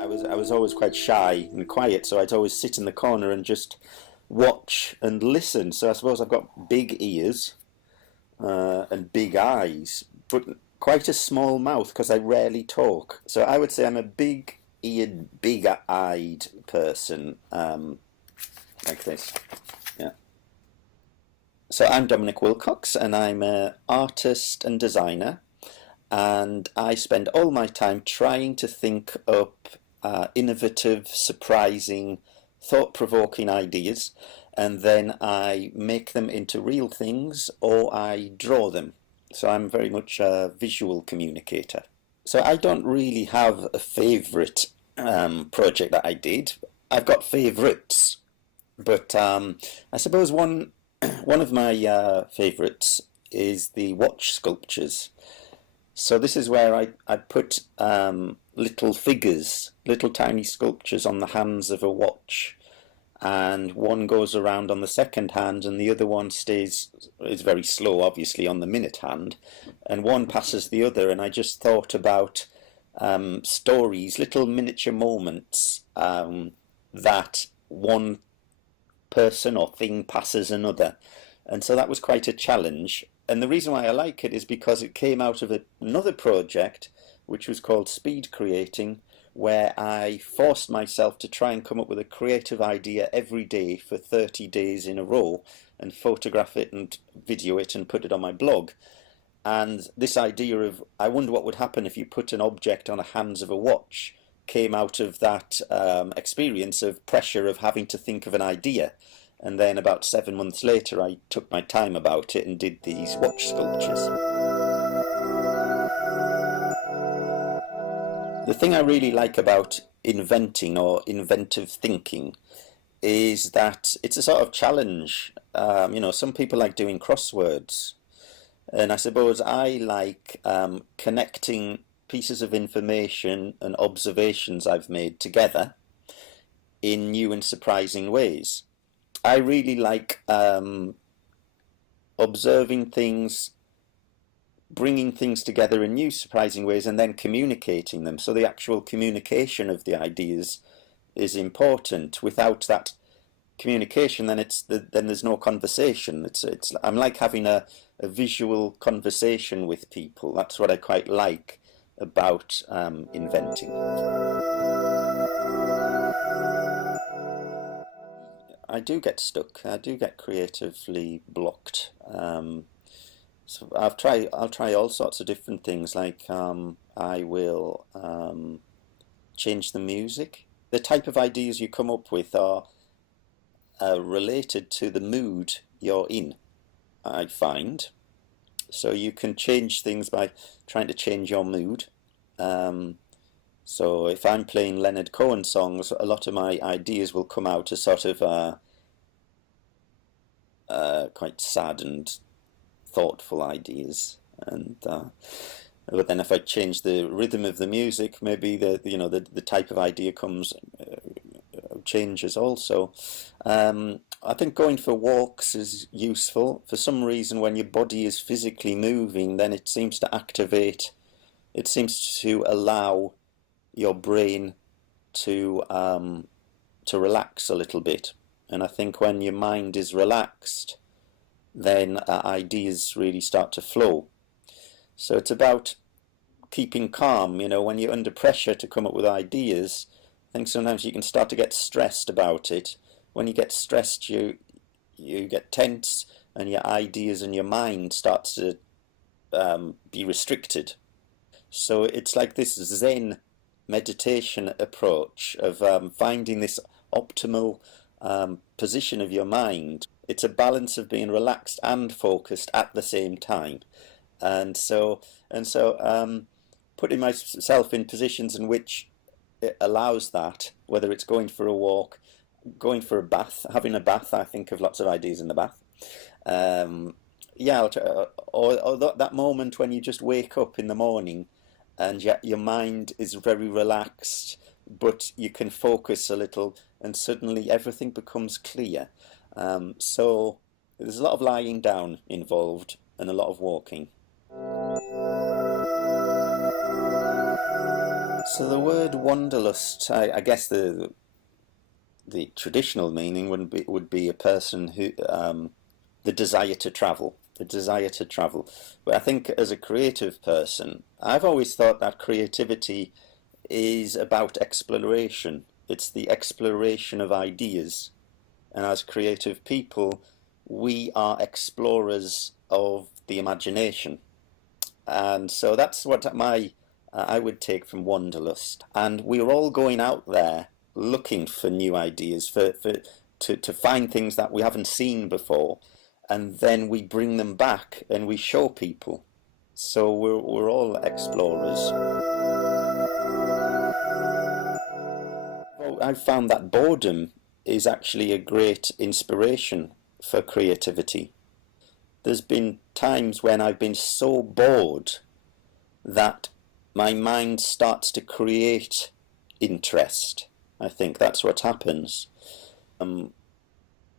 I was always quite shy and quiet, so I'd always sit in the corner and just watch and listen. So I suppose I've got big ears and big eyes, but quite a small mouth because I rarely talk. So I would say I'm a big-eared, big-eyed person, like this. Yeah. So I'm Dominic Wilcox, and I'm an artist and designer, and I spend all my time trying to think up innovative, surprising, thought-provoking ideas, and then I make them into real things or I draw them. So I'm very much a visual communicator. So I don't really have a favourite project that I did. I've got favourites, but I suppose one of my favourites is the watch sculptures. So this is where I put little figures, little tiny sculptures on the hands of a watch, and one goes around on the second hand and the other one is very slow, obviously, on the minute hand, and one passes the other. And I just thought about stories, little miniature moments that one person or thing passes another. And so that was quite a challenge. And the reason why I like it is because it came out of another project which was called Speed Creating, where I forced myself to try and come up with a creative idea every day for 30 days in a row and photograph it and video it and put it on my blog. And this idea of, I wonder what would happen if you put an object on the hands of a watch, came out of that experience of pressure of having to think of an idea. And then about 7 months later, I took my time about it and did these watch sculptures. The thing I really like about inventing or inventive thinking is that it's a sort of challenge. Some people like doing crosswords, and I suppose I like connecting pieces of information and observations I've made together in new and surprising ways. I really like observing things, bringing things together in new, surprising ways, and then communicating them. So the actual communication of the ideas is important. Without that communication, then there's no conversation. I'm like having a visual conversation with people. That's what I quite like about inventing. I do get stuck. I do get creatively blocked. So I'll try all sorts of different things. Like I will change the music. The type of ideas you come up with are related to the mood you're in, I find. So you can change things by trying to change your mood. So if I'm playing Leonard Cohen songs, a lot of my ideas will come out as sort of quite sad and thoughtful ideas. And but then if I change the rhythm of the music, maybe the type of idea changes also. I think going for walks is useful. For some reason, when your body is physically moving, then it seems to activate. It seems to allow your brain to relax a little bit. And I think when your mind is relaxed, then ideas really start to flow. So it's about keeping calm. When you're under pressure to come up with ideas, I think sometimes you can start to get stressed about it. When you get stressed, you get tense, and your ideas and your mind starts to be restricted. So it's like this Zen meditation approach of finding this optimal position of your mind. It's a balance of being relaxed and focused at the same time, and so putting myself in positions in which it allows that, whether it's going for a walk, going for a bath, having a bath. I think of lots of ideas in the bath. Or that moment when you just wake up in the morning and your mind is very relaxed, but you can focus a little, and suddenly everything becomes clear. So there's a lot of lying down involved and a lot of walking. So the word wanderlust, I guess the traditional meaning would be a person who the desire to travel, the desire to travel. But I think as a creative person, I've always thought that creativity is about exploration. It's the exploration of ideas, and as creative people, we are explorers of the imagination. And so that's what I would take from Wanderlust. And we're all going out there looking for new ideas, to find things that we haven't seen before, and then we bring them back and we show people. So we're all explorers. Well, I've found that boredom is actually a great inspiration for creativity. There's been times when I've been so bored that my mind starts to create interest. I think that's what happens.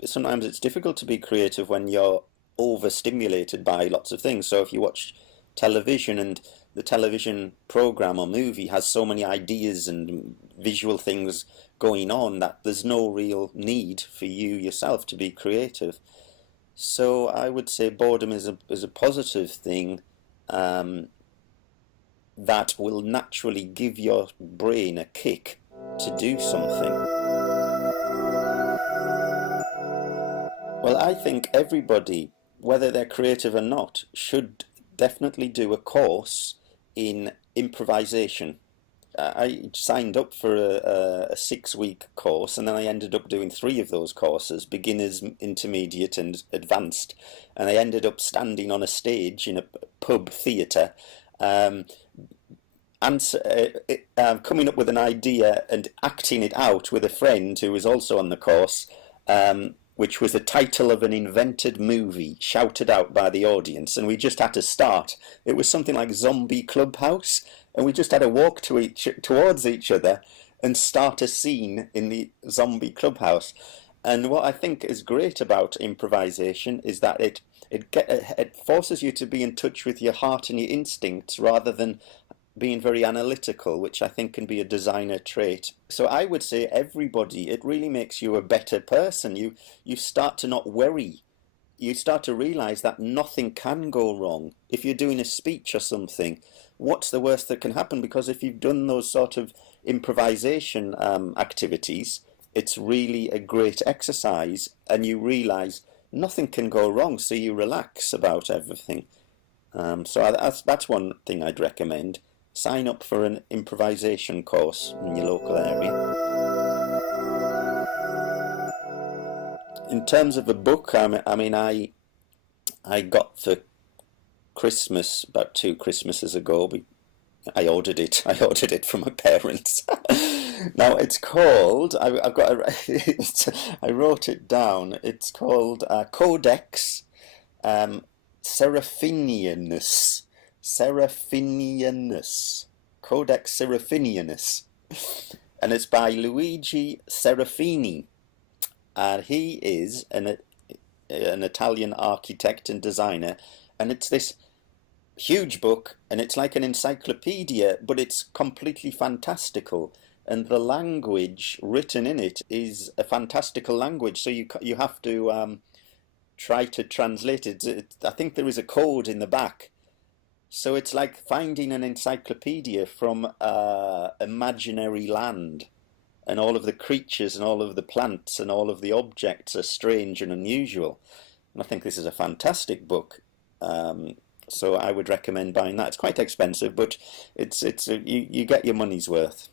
Sometimes it's difficult to be creative when you're overstimulated by lots of things. So if you watch television and the television program or movie has so many ideas and visual things going on that there's no real need for you yourself to be creative. So I would say boredom is a positive thing, that will naturally give your brain a kick to do something. Well, I think everybody, whether they're creative or not, should definitely do a course in improvisation. I signed up for a 6-week course, and then I ended up doing 3 of those courses, beginners, intermediate and advanced, and I ended up standing on a stage in a pub theatre, coming up with an idea and acting it out with a friend who was also on the course, which was the title of an invented movie shouted out by the audience, and we just had to start. It was something like Zombie Clubhouse, and we just had to walk towards each other and start a scene in the Zombie Clubhouse. And what I think is great about improvisation is that it forces you to be in touch with your heart and your instincts rather than being very analytical, which I think can be a designer trait. So I would say everybody, it really makes you a better person. You start to not worry. You start to realize that nothing can go wrong. If you're doing a speech or something, what's the worst that can happen? Because if you've done those sort of improvisation activities, it's really a great exercise, and you realize nothing can go wrong, so you relax about everything. So that's one thing I'd recommend. Sign up for an improvisation course in your local area. In terms of a book, I got for Christmas about 2 Christmases ago. I ordered it. I ordered it from my parents. Now it's called. I've got. I wrote it down. It's called Codex Seraphinianus. Codex Seraphinianus, and it's by Luigi Serafini, and he is an Italian architect and designer, and it's this huge book, and it's like an encyclopedia, but it's completely fantastical, and the language written in it is a fantastical language, so you have to try to translate it. I think there is a code in the back. So it's like finding an encyclopedia from imaginary land, and all of the creatures and all of the plants and all of the objects are strange and unusual. And I think this is a fantastic book. So I would recommend buying that. It's quite expensive, but you get your money's worth.